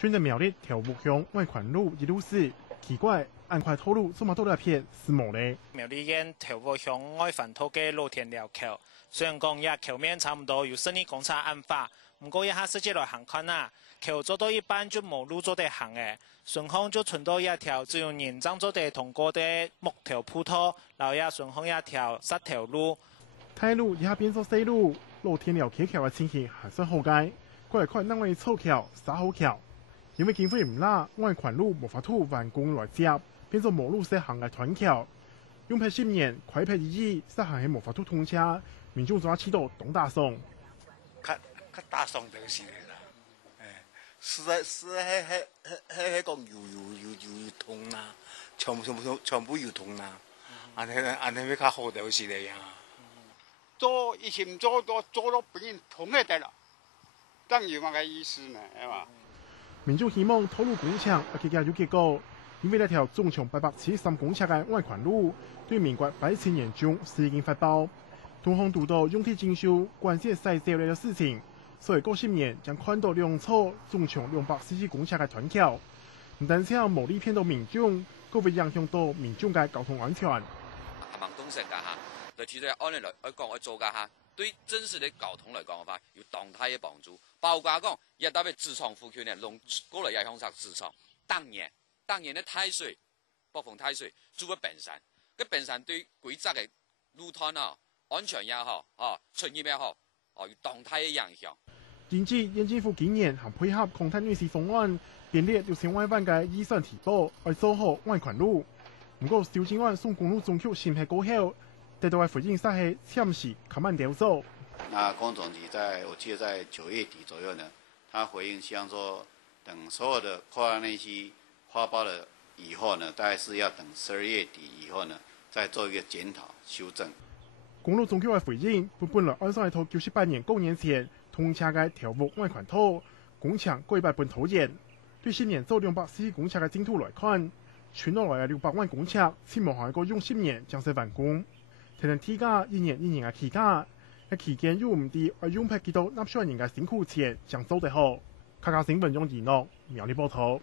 顺着苗栗条目乡外环路一路时，奇怪，按块土路这么多那片是毛嘞。苗栗县条目乡外环土嘅露天寮桥，虽然讲也桥面差唔多有12公尺暗法，不过一下实际来行看啊，桥做到一半就冇路做得行嘅，顺方就存到一条只用人掌做得通过的木条铺头，然后也顺方一条石条路。太路一下变做细路，露天寮桥桥嘅情形还算好解。过来看那位臭桥、沙好桥。因为经费唔拉，外环路无法度完工来接，变做无路式行嘅团桥。用批10年，快批2实行係無法度通車，民眾仲起到東大送。較大送就是啦，實在係講要通啦，全部要通啦，安尼咪較好就是嚟呀。做以前做到俾人通嘅得啦，等於咁嘅意思呢，係嘛？民眾希望土路工程而家有結果，因為呢條總長873公尺嘅外環路，對民國80年中是已經發包，同行讀到用地徵收關係細節類嘅事情，所以過10年將看到兩側總長240公尺嘅團橋，唔單止無利騙到民眾，更會影響到民眾嘅交通安全。行行東城㗎嚇，就住在安尼來講去做㗎嚇。對真實的交通來講嘅話，有動態嘅幫助。包括講，也特別自創富橋呢，弄過來也向上自創。當年嘅太水，北風太水，做咗病山，個病山對規則嘅路段啊、安全也好，出入也好，有動態嘅影響。因此，縣政府今年還配合抗碳運輸方案，編列6000萬元嘅預算提撥，來做好外環路。不過，修正案送公路總局審核過後，得到嘅回應實係暫時較慢調走。那工總局我記得在9月底左右呢，他回應希望說，等所有的跨內區發包了以後呢，大概是要等12月底以後呢，再做一個檢討修正。公路總局嘅回應，本來按照一套98年9年前通車嘅條目外環土，工程過100本土建，對10年做240公尺嘅整土來看，全落來嘅600萬公尺，希望下一個用10年將是完工。睇睇天價1年嘅期價，喺期間又唔知要用批幾多納稅人嘅辛苦錢，將做得好。客家新聞用娛樂苗栗報道。